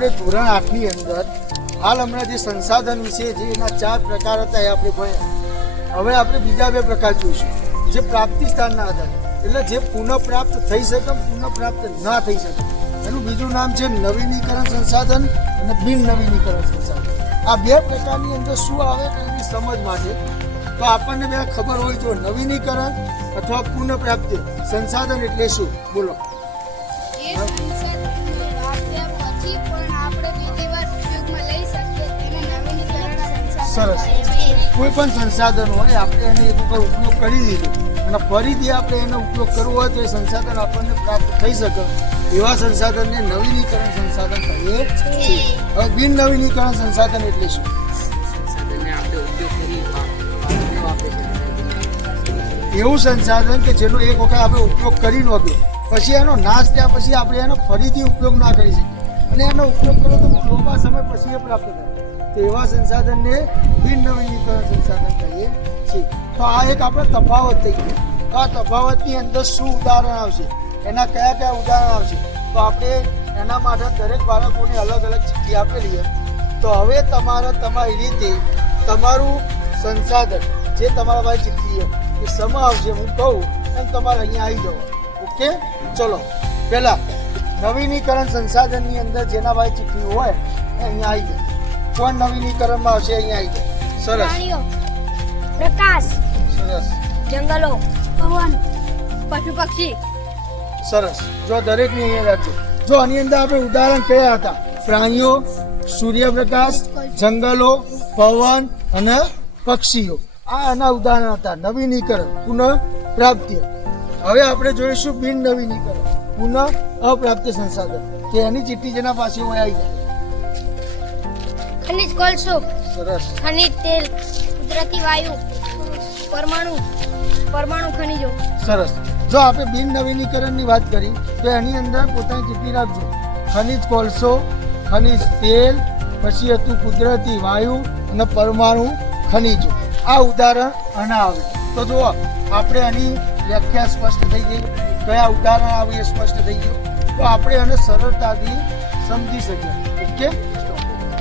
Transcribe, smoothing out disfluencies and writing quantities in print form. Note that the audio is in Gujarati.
આપણે ધોરણ 8 ની અંદર હાલ હમણાં જે સંસાધન વિશે જે એના 4 પ્રકાર હતા એ આપણે ભણ્યા. હવે આપણે બીજા 2 પ્રકાર જોઈશું, જે પ્રાપ્તિ સ્થાનના આધારે, એટલે જે પુનઃ પ્રાપ્ત થઈ શકે, પુનઃ પ્રાપ્ત ના થઈ શકે. એનું બીજું નામ છે નવીનીકરણ સંસાધન અને બિન નવીનીકરણ સંસાધન. આ 2 પ્રકારની અંદર શું આવે એની સમજ માટે તો આપણને બે ખબર હોય જો નવીનીકરણ અથવા પુનઃ પ્રાપ્તિ સંસાધન એટલે શું, બોલો. સરસ. કોઈ પણ સંસાધન હોય આપણે એને એક વખત ઉપયોગ કરી દીધું અને ફરીથી આપણે એનો ઉપયોગ કરવો હોય તો એ સંસાધન આપણને પ્રાપ્ત થઈ શકે એવા સંસાધનને નવીનીકરણ સંસાધન કહીએ છીએ. હવે બિન નવીનીકરણ સંસાધન એટલે શું? એવું સંસાધન કે જેનો એક વખત આપણે ઉપયોગ કરી નહોતો, પછી એનો નાશ થયા પછી આપણે એનો ફરીથી ઉપયોગ ના કરી શકીએ અને એનો ઉપયોગ કરો તો બહુ લાંબા સમય પછી એ પ્રાપ્ત થાય, તો એવા સંસાધનને બિન નવીનીકરણ સંસાધન કહીએ છીએ. તો આ એક આપણે તફાવત થઈ ગયો. તો આ તફાવતની અંદર શું ઉદાહરણ આવશે, એના કયા કયા ઉદાહરણ આવશે, તો આપણે એના માટે દરેક બાળકોને અલગ અલગ ચિઠ્ઠી આપેલી છે. તો હવે તમારે તમારી રીતે તમારું સંસાધન જે તમારા પાસે ચિઠ્ઠી છે એ સમા આવશે, હું કહું એમ તમારે અહીંયા આવી જવું. ઓકે, ચલો. પહેલા નવીનીકરણ સંસાધનની અંદર જેના પાસે ચિઠ્ઠી હોય એ અહીંયા આવી જાય. કોણ નવીનીકરણમાં આવશે? અહીંયા આવી જાય. સરસ. પ્રકાશ, સરસ. જંગલો, પવન, પશુ પક્ષી. સરસ. જો દરેકની અહીંયા રાખજો. જો આની અંદર આપણે ઉદાહરણ કયા હતા? પ્રાણીઓ, સૂર્યપ્રકાશ, જંગલો, પવન અને પક્ષીઓ. આ એના ઉદાહરણ હતા. નવીનીકરણ, પુનઃ પ્રાપ્તિ. હવે આપણે જોઈશું બિન નવીનીકરણ, પુનઃ અપ્રાપ્ય સંસાધન, કે એની ચિઠ્ઠી જેના પાસે હોય આવી જાય. ખનિજ કોલસો, સરસ. ખનિજ તેલ, કુદરતી વાયુ, પરમાણુ ખનિજો. સરસ. જો આપણે બિન નવીનીકરણની વાત કરી તો એની અંદર પોતાની ચિઠ્ઠી રાખજો. ખનિજ કોલસો, ખનિજ તેલ, પછી હતું કુદરતી વાયુ અને પરમાણુ ખનિજો. આ ઉદાહરણ આના આવે. તો જુઓ આપણે આની વ્યાખ્યા સ્પષ્ટ થઈ ગઈ, કયા ઉદાહરણ આવે એ સ્પષ્ટ થઈ ગયું, તો આપણે આને સરળતાથી સમજી શકીએ. ઓકે.